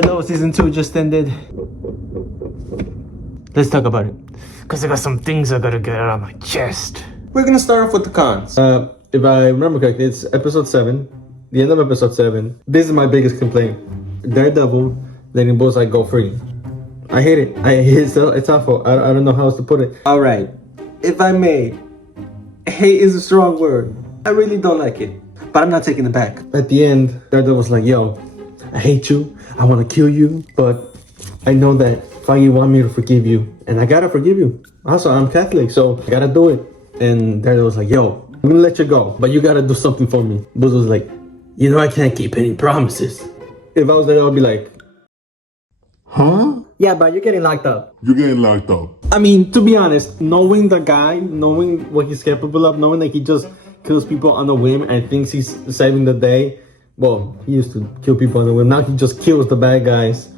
Daredevil season 2 just ended. Let's talk about it. Cause I got some things I gotta get out of my chest. We're gonna start off with the cons. If I remember correctly, it's episode 7. The end of episode 7. This is my biggest complaint. Daredevil letting Bullseye go free. I hate it. It's awful. I don't know how else to put it. Alright. If I may, hate is a strong word. I really don't like it. But I'm not taking it back. At the end, Daredevil's like, yo, I hate you. I want to kill you. But I know that Feige want me to forgive you. And I gotta forgive you. Also, I'm Catholic, so I gotta do it. And Daredevil's like, yo, I'm gonna let you go. But you gotta do something for me. Bullseye's like, you know I can't keep any promises. If I was there, I'd be like, huh? Yeah, but you're getting locked up. You're getting locked up. I mean, to be honest, knowing the guy, knowing what he's capable of, knowing that he just kills people on a whim and thinks he's saving the day. Well, he used to kill people on a whim. Now he just kills the bad guys.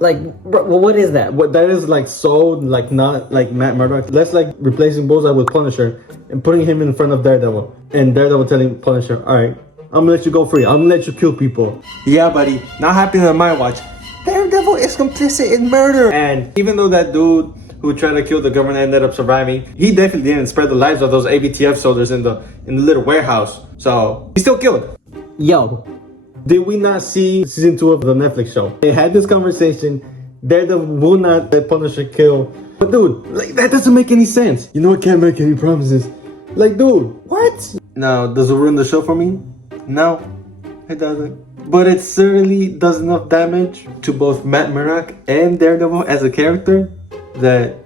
Like, well, what is that? What that is like so like not like Matt Murdock. That's like replacing Bullseye with Punisher and putting him in front of Daredevil. And Daredevil telling Punisher, all right, I'm gonna let you go free. I'm gonna let you kill people. Yeah, buddy. Not happening on my watch. Daredevil is complicit in murder. And even though that dude who tried to kill the governor ended up surviving, he definitely didn't spare the lives of those ABTF soldiers in the little warehouse. So he still killed. Yo. Did we not see season 2 of the Netflix show? They had this conversation. Daredevil will not let Punisher kill. But dude, like that doesn't make any sense. You know I can't make any promises. Like dude, what? Now, does it ruin the show for me? No, it doesn't. But it certainly does enough damage to both Matt Murdock and Daredevil as a character that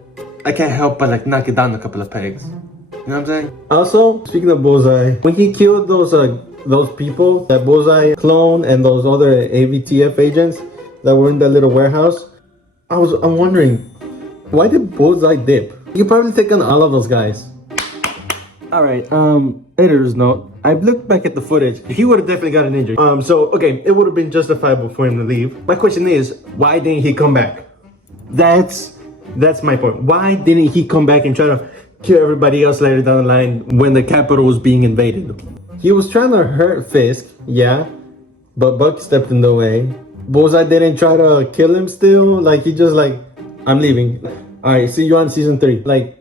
I can't help but like knock it down a couple of pegs. You know what I'm saying? Also, speaking of Bullseye, when he killed those people, that Bullseye clone and those other AVTF agents that were in that little warehouse, I'm wondering, why did Bullseye dip? You probably take on all of those guys. Alright, editor's note. I looked back at the footage. He would have definitely gotten injured. So, okay, it would have been justifiable for him to leave. My question is, why didn't he come back? That's my point. Why didn't he come back and try to kill everybody else later down the line when the Capitol was being invaded? He was trying to hurt Fisk, yeah, but Buck stepped in the way. Bullseye didn't try to kill him still. Like, he just like, I'm leaving. Alright, see you on season 3. Like,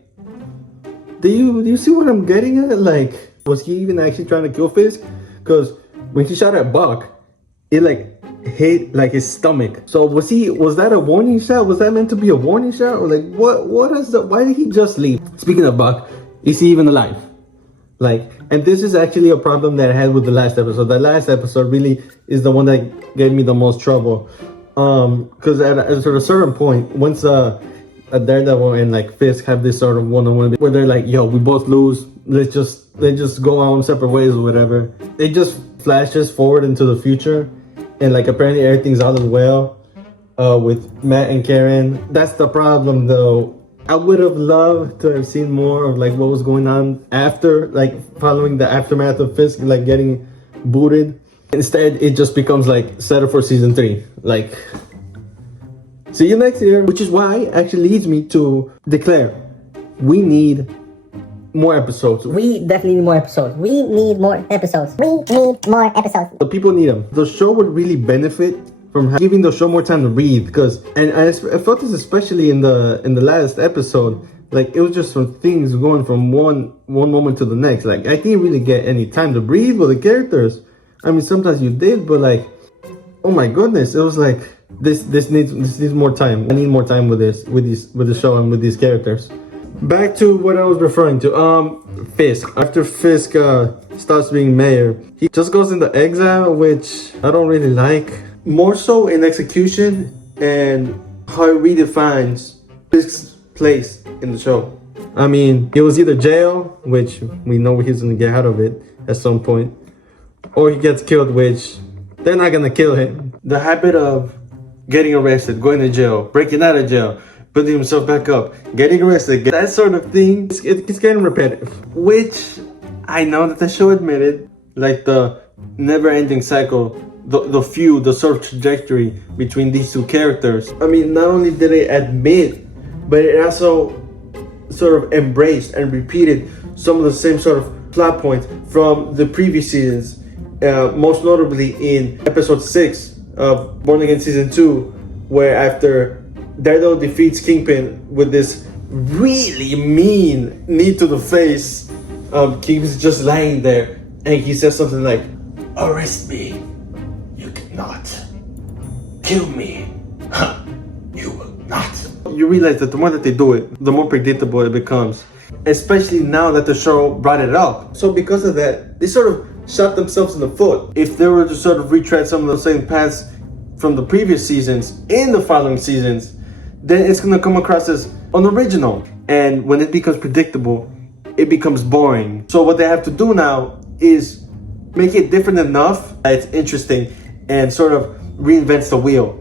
do you see what I'm getting at? Like, was he even actually trying to kill Fisk? Because when he shot at Buck, it like hit like his stomach. So was that a warning shot? Was that meant to be a warning shot? Or like why did he just leave? Speaking of Buck, is he even alive? Like, and this is actually a problem that I had with the last episode. The last episode really is the one that gave me the most trouble. Because at a certain point, once a Daredevil and like Fisk have this sort of one-on-one where they're like, yo, we both lose. Let's just go our own separate ways or whatever. It just flashes forward into the future. And like apparently everything's all as well with Matt and Karen. That's the problem though. I would have loved to have seen more of like what was going on after, like following the aftermath of Fisk like getting booted. Instead, it just becomes like set up for season 3. Like, see you next year. Which is why actually leads me to declare we need more episodes. We definitely need more episodes. We need more episodes. We need more episodes. The people need them. The show would really benefit from giving the show more time to breathe, because I felt this especially in the last episode. Like, it was just some things going from one moment to the next. Like, I didn't really get any time to breathe with the characters. I mean, sometimes you did, but like, oh my goodness, it was like this needs more time. I need more time with the show and with these characters. Back to what I was referring to. Fisk. After Fisk stops being mayor, he just goes into exile, which I don't really like. More so in execution and how it redefines Fisk's place in the show. I mean, it was either jail, which we know he's gonna get out of it at some point, or he gets killed, which they're not gonna kill him. The habit of getting arrested, going to jail, breaking out of jail, putting himself back up, getting arrested, that sort of thing, it's getting repetitive. Which I know that the show admitted, like the never-ending cycle, the feud, the sort of trajectory between these two characters. I mean, not only did they admit, but it also sort of embraced and repeated some of the same sort of plot points from the previous seasons, most notably in episode 6, of Born Again Season 2, where after Daredevil defeats Kingpin with this really mean knee to the face, Kingpin's just lying there and he says something like, "Arrest me. You cannot. Kill me. Huh. You will not." You realize that the more that they do it, the more predictable it becomes. Especially now that the show brought it up. So because of that, they sort of shot themselves in the foot. If they were to sort of retread some of the same paths from the previous seasons in the following seasons, then it's gonna come across as unoriginal. And when it becomes predictable, it becomes boring. So what they have to do now is make it different enough that it's interesting and sort of reinvents the wheel.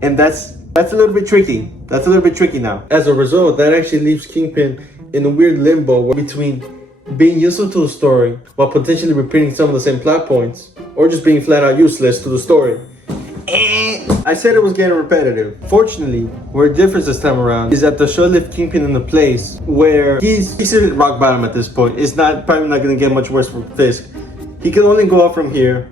And that's a little bit tricky. That's a little bit tricky now. As a result, that actually leaves Kingpin in a weird limbo between being useful to the story while potentially repeating some of the same plot points, or just being flat out useless to the story. I said it was getting repetitive. Fortunately, where it differs this time around is that the show left Kingpin in a place where he's at rock bottom at this point. It's probably not going to get much worse for Fisk. He can only go up from here,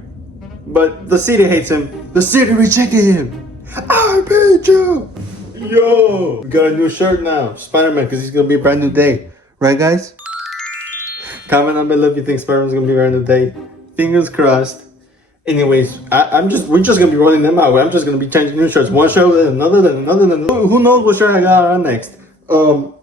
but the city hates him. The city rejected him. I hate you. Yo, we got a new shirt now, Spider-Man, because he's gonna be a brand new day, right, guys? Comment on below if you think Spider-Man's gonna be a brand new day. Fingers crossed. Anyways, we're just gonna be rolling them out. I'm just gonna be changing new shirts, one shirt, then another, then another, then another. Who knows what shirt I got on next? What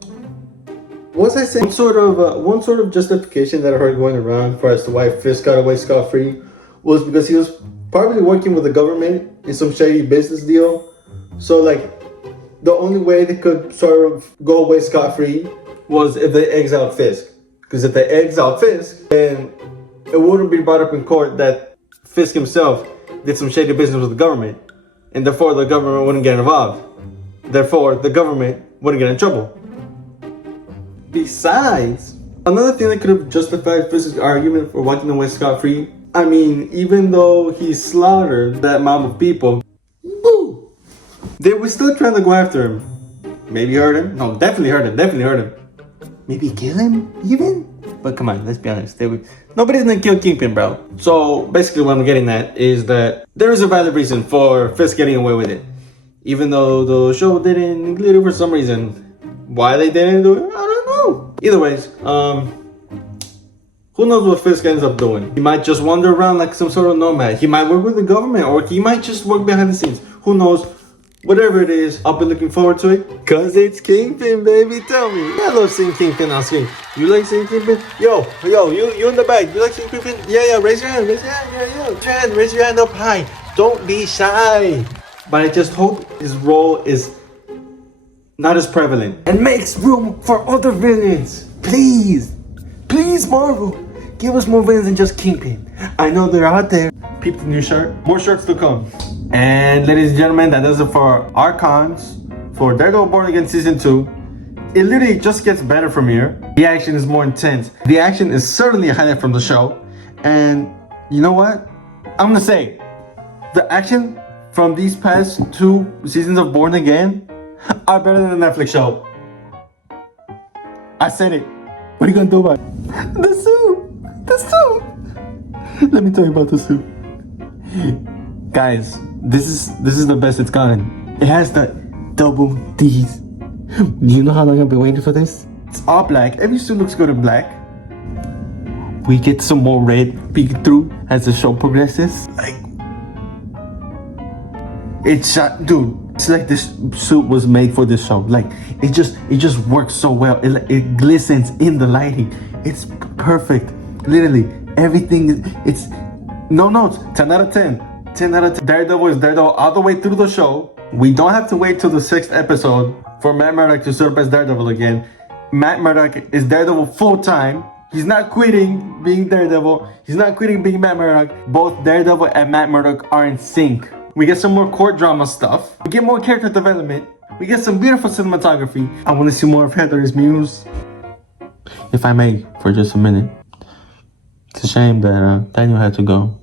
was I saying? One sort of justification that I heard going around for as to why Fisk got away scot-free was because he was probably working with the government in some shady business deal. So like, the only way they could sort of go away scot-free was if they exiled Fisk. Because if they exiled Fisk, then it wouldn't be brought up in court that Fisk himself did some shady business with the government. And therefore the government wouldn't get involved. Therefore the government wouldn't get in trouble. Besides, another thing that could have justified Fisk's argument for walking away scot-free, I mean, even though he slaughtered that amount of people, they were still trying to go after him. Maybe hurt him. No, definitely hurt him. Maybe kill him, even? But come on, let's be honest. Nobody's gonna kill Kingpin, bro. So, basically what I'm getting at is that there is a valid reason for Fisk getting away with it. Even though the show didn't include it for some reason. Why they didn't do it, I don't know. Either ways, who knows what Fisk ends up doing? He might just wander around like some sort of nomad. He might work with the government, or he might just work behind the scenes. Who knows? Whatever it is, I'll be looking forward to it. Cause it's Kingpin, baby. Tell me. I love seeing Kingpin on screen. You like seeing Kingpin? Yo, you in the back. You like seeing Kingpin? Yeah, raise your hand. Raise your hand up high. Don't be shy. But I just hope his role is not as prevalent and makes room for other villains. Please, Marvel, give us more villains than just Kingpin. I know they're out there. Peep the new shirt. More shirts to come. And ladies and gentlemen, that does it for our cons for Daredevil Born Again Season 2. It literally just gets better from here. The action is more intense. The action is certainly a highlight from the show. And you know what? I'm gonna say, the action from these past 2 seasons of Born Again are better than the Netflix show. I said it. What are you gonna do about it? The suit! Let me tell you about the suit. Guys, this is the best it's gotten. It has the double D's. Do you know how long I've been waiting for this? It's all black. Every suit looks good in black. We get some more red peeking through as the show progresses. Like, it's shot, dude. It's like this suit was made for this show. Like, it just works so well. It glistens in the lighting. It's perfect. Literally, everything. It's no notes. 10 out of 10. 10 out of 10. Daredevil is Daredevil all the way through the show. We don't have to wait till the 6th episode for Matt Murdock to serve up as Daredevil again. Matt Murdock is Daredevil full time. He's not quitting being Daredevil. He's not quitting being Matt Murdock. Both Daredevil and Matt Murdock are in sync. We get some more court drama stuff. We get more character development. We get some beautiful cinematography. I want to see more of Heather's muse. If I may, for just a minute. It's a shame that Daniel had to go.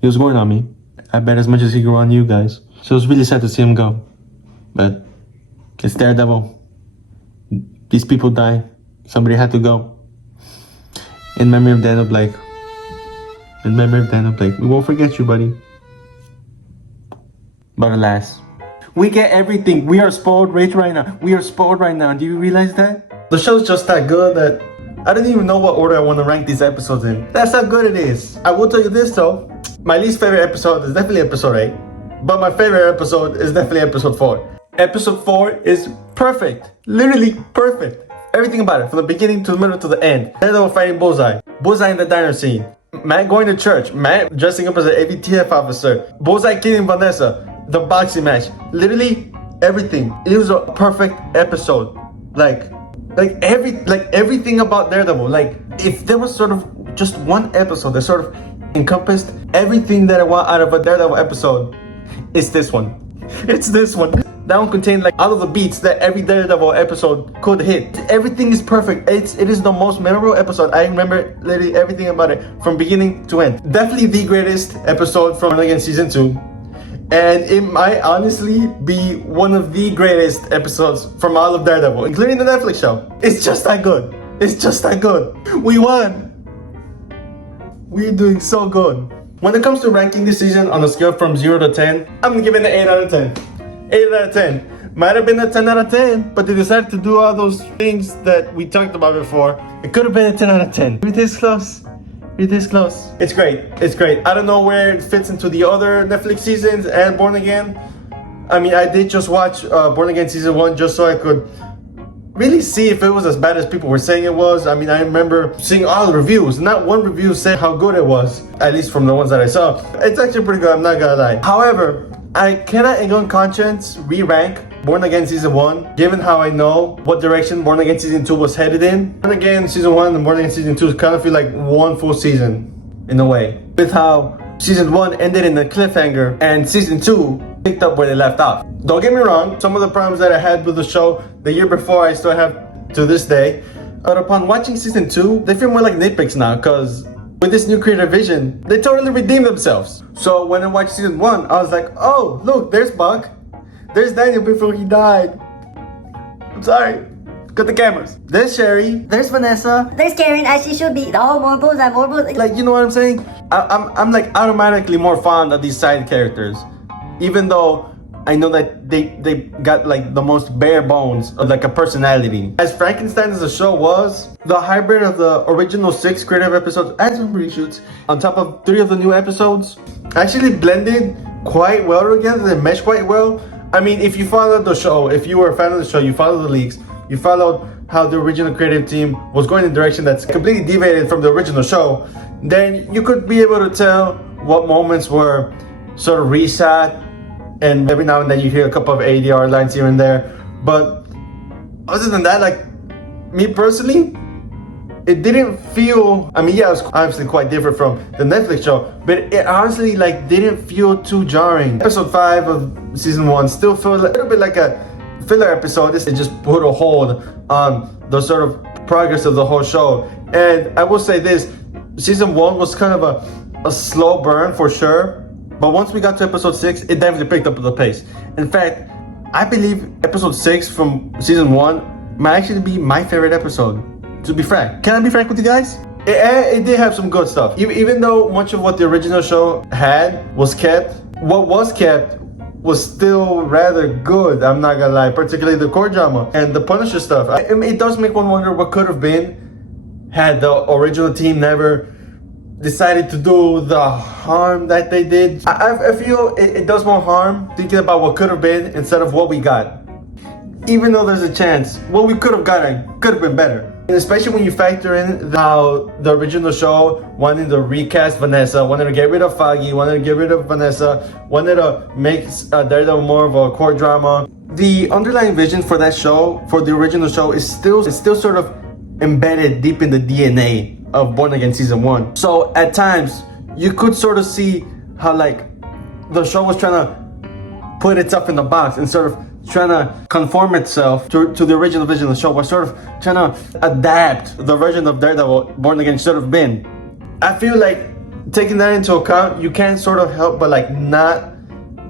He was going on me. I bet as much as he grew on you guys. So it was really sad to see him go. But it's Daredevil. These people die. Somebody had to go. In memory of Daniel Blake. In memory of Daniel Blake. We won't forget you, buddy. But alas, we get everything. We are spoiled right now. We are spoiled right now. Do you realize that? The show's just that good that I don't even know what order I want to rank these episodes in. That's how good it is. I will tell you this though. My least favorite episode is definitely episode 8. But my favorite episode is definitely episode 4. Episode 4 is perfect. Literally perfect. Everything about it, from the beginning to the middle to the end. Daredevil fighting Bullseye. Bullseye in the diner scene. Matt going to church. Matt dressing up as an AVTF officer. Bullseye killing Vanessa. The boxing match. Literally everything. It was a perfect episode. Like everything about Daredevil. Like, if there was sort of just one episode that sort of encompassed everything that I want out of a Daredevil episode, it's this one. It's this one. That one contained like all of the beats that every Daredevil episode could hit. Everything is perfect. It is the most memorable episode. I remember literally everything about it from beginning to end. Definitely the greatest episode from again season 2. And it might honestly be one of the greatest episodes from all of Daredevil, including the Netflix show. It's just that good. It's just that good. We won. We're doing so good. When it comes to ranking this season on a scale from 0 to 10, I'm gonna give it an 8 out of 10. 8 out of 10. Might have been a 10 out of 10, but they decided to do all those things that we talked about before. It could have been a 10 out of 10. We're this close. We're this close. It's great. It's great. I don't know where it fits into the other Netflix seasons and Born Again. I mean, I did just watch Born Again season 1 just so I could really see if it was as bad as people were saying it was. I mean, I remember seeing all the reviews. Not one review said how good it was, at least from the ones that I saw. It's actually pretty good, I'm not gonna lie. However, I cannot in good conscience re-rank Born Again season 1, given how I know what direction Born Again season 2 was headed in. Born Again season 1 and Born Again season 2 kind of feel like one full season, in a way. With how season 1 ended in a cliffhanger and season 2 picked up where they left off. Don't get me wrong, some of the problems that I had with the show the year before I still have to this day. But upon watching season 2, they feel more like nitpicks now, because with this new creative vision, they totally redeemed themselves. So when I watched season 1, I was like, oh, look, there's Buck. There's Daniel before he died. I'm sorry. Cut the cameras. There's Sherry. There's Vanessa. There's Karen as she should be. Oh, more Bullseye, more Bullseye. Like, you know what I'm saying? I'm like automatically more fond of these side characters. Even though I know that they got like the most bare bones of like a personality. As Frankenstein as a show was, the hybrid of the original 6 creative episodes and some reshoots on top of 3 of the new episodes actually blended quite well together. They meshed quite well. I mean, if you followed the show, if you were a fan of the show, you followed the leaks, you followed how the original creative team was going in a direction that's completely deviated from the original show, then you could be able to tell what moments were sort of reset, and every now and then you hear a couple of ADR lines here and there. But other than that, like, me personally, it didn't feel, I mean, yeah, it was obviously quite different from the Netflix show, but it honestly like didn't feel too jarring. Episode 5 of season 1 still felt a little bit like a filler episode. It just put a hold on the sort of progress of the whole show. And I will say this, season 1 was kind of a slow burn for sure, but once we got to episode 6, it definitely picked up the pace. In fact, I believe episode 6 from season 1 might actually be my favorite episode, to be frank. Can I be frank with you guys? It did have some good stuff. Even though much of what the original show had was kept, what was kept was still rather good, I'm not gonna lie, particularly the core drama and the Punisher stuff. It does make one wonder what could have been had the original team never decided to do the harm that they did. I feel it does more harm thinking about what could have been instead of what we got. Even though there's a chance, what we could have gotten could have been better. And especially when you factor in how the original show wanted to recast Vanessa, wanted to get rid of Foggy, wanted to get rid of Vanessa, wanted to make Daredevil more of a core drama. The underlying vision for that show, for the original show, is still sort of embedded deep in the DNA of Born Again season 1. So at times, you could sort of see how like the show was trying to put itself in the box and sort of trying to conform itself to the original vision of the show, by sort of trying to adapt the version of Daredevil Born Again should have been. I feel like taking that into account, you can't sort of help but like not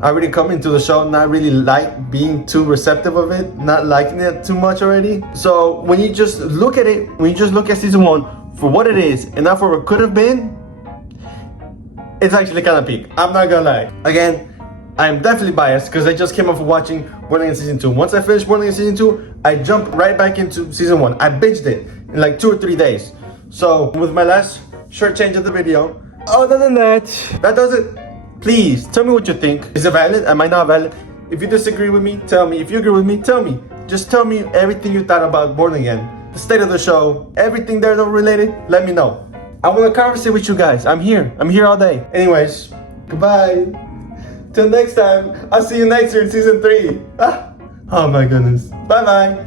already coming to the show, not really like being too receptive of it, not liking it too much already. So when you just look at it, when you just look at season 1 for what it is and not for what it could have been, it's actually kind of peak. I'm not gonna lie. Again, I'm definitely biased because I just came off of watching Born Again Season 2. Once I finished Born Again Season 2, I jumped right back into Season 1. I binged it in like 2 or 3 days. So, with my last short change of the video, other than that does it. Please, tell me what you think. Is it valid? Am I not valid? If you disagree with me, tell me. If you agree with me, tell me. Just tell me everything you thought about Born Again, the state of the show, everything Daredevil related, let me know. I want to conversate with you guys. I'm here all day. Anyways, goodbye. Till next time, I'll see you next year in Season 3. Oh my goodness. Bye-bye.